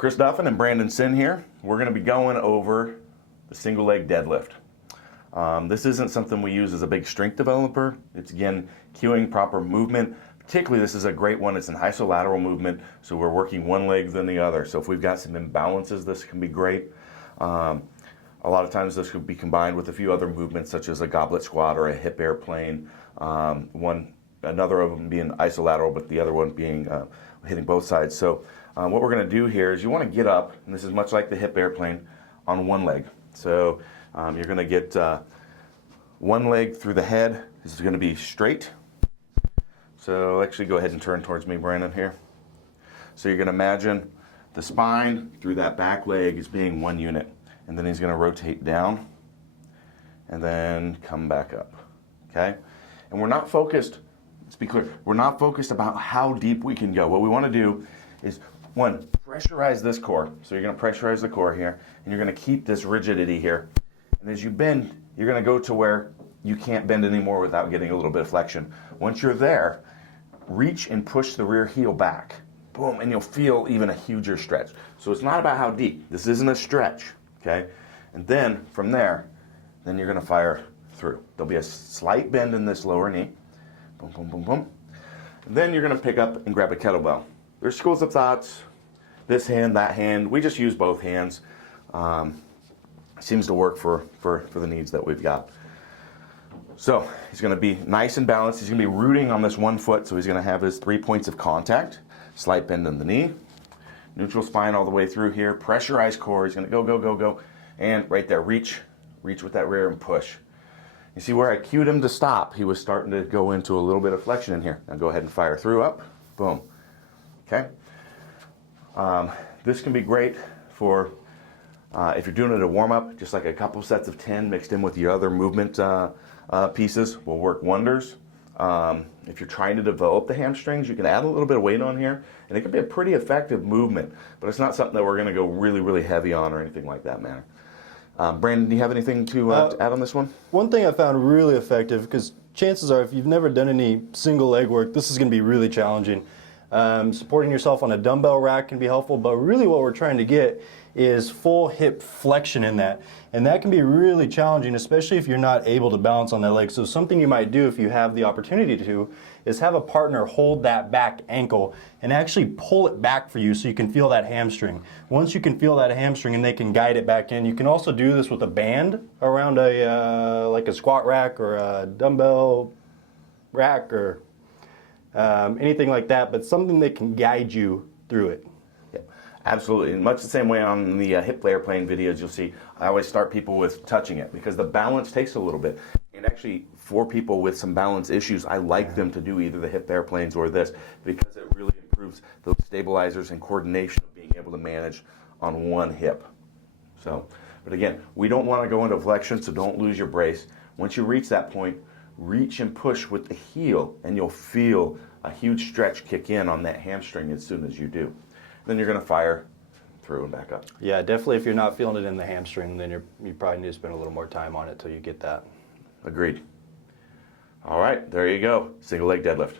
Chris Duffin and Brandon Sin here. We're going to be going over the single leg deadlift. This isn't something we use as a big strength developer. It's again cueing proper movement. Particularly, this is a great one. It's an isolateral movement, so we're working one leg than the other. So if we've got some imbalances, this can be great. A lot of times this could be combined with a few other movements such as a goblet squat or a hip airplane. Another of them being isolateral, but the other one being hitting both sides. So what we're going to do here is you want to get up, and this is much like the hip airplane, on one leg. So you're going to get one leg through the head. This is going to be straight. So actually go ahead and turn towards me, Brandon, here. So you're going to imagine the spine through that back leg is being one unit. And then he's going to rotate down and then come back up. Okay? And we're not focused, let's be clear, we're not focused about how deep we can go. What we want to do is, one, pressurize this core. So you're going to pressurize the core here, and you're going to keep this rigidity here. And as you bend, you're going to go to where you can't bend anymore without getting a little bit of flexion. Once you're there, reach and push the rear heel back. Boom, and you'll feel even a huger stretch. So it's not about how deep. This isn't a stretch, okay? And then from there, then you're going to fire through. There'll be a slight bend in this lower knee. Boom, boom, boom, boom. And then you're going to pick up and grab a kettlebell. There's schools of thoughts, this hand, that hand. We just use both hands. Seems to work for the needs that we've got. So he's going to be nice and balanced. He's going to be rooting on this one foot, so he's going to have his 3 points of contact. Slight bend in the knee. Neutral spine all the way through here. Pressurized core. He's going to go, go, go, go. And right there, reach with that rear and push. You see where I cued him to stop, he was starting to go into a little bit of flexion in here. Now go ahead and fire through, up, boom. Okay? This can be great for if you're doing it a warm-up, just like a couple sets of 10 mixed in with your other movement pieces will work wonders. If you're trying to develop the hamstrings, you can add a little bit of weight on here, and it can be a pretty effective movement, but it's not something that we're going to go really, really heavy on or anything like that, man. Brandon, do you have anything to add on this one? One thing I found really effective, because chances are if you've never done any single leg work, this is going to be really challenging. Supporting yourself on a dumbbell rack can be helpful, but really what we're trying to get is full hip flexion in that. And that can be really challenging, especially if you're not able to balance on that leg. So something you might do if you have the opportunity to is have a partner hold that back ankle and actually pull it back for you so you can feel that hamstring. Once you can feel that hamstring and they can guide it back in, you can also do this with a band around like a squat rack or a dumbbell rack or anything like that, but something that can guide you through it. Absolutely, and much the same way on the hip airplane videos you'll see, I always start people with touching it because the balance takes a little bit. And actually, for people with some balance issues, I like them to do either the hip airplanes or this because it really improves those stabilizers and coordination of being able to manage on one hip. So, but again, we don't want to go into flexion, so don't lose your brace. Once you reach that point, reach and push with the heel, and you'll feel a huge stretch kick in on that hamstring as soon as you do. Then you're going to fire through and back up. Yeah, definitely if you're not feeling it in the hamstring, then you probably need to spend a little more time on it till you get that. Agreed. All right, there you go. Single leg deadlift.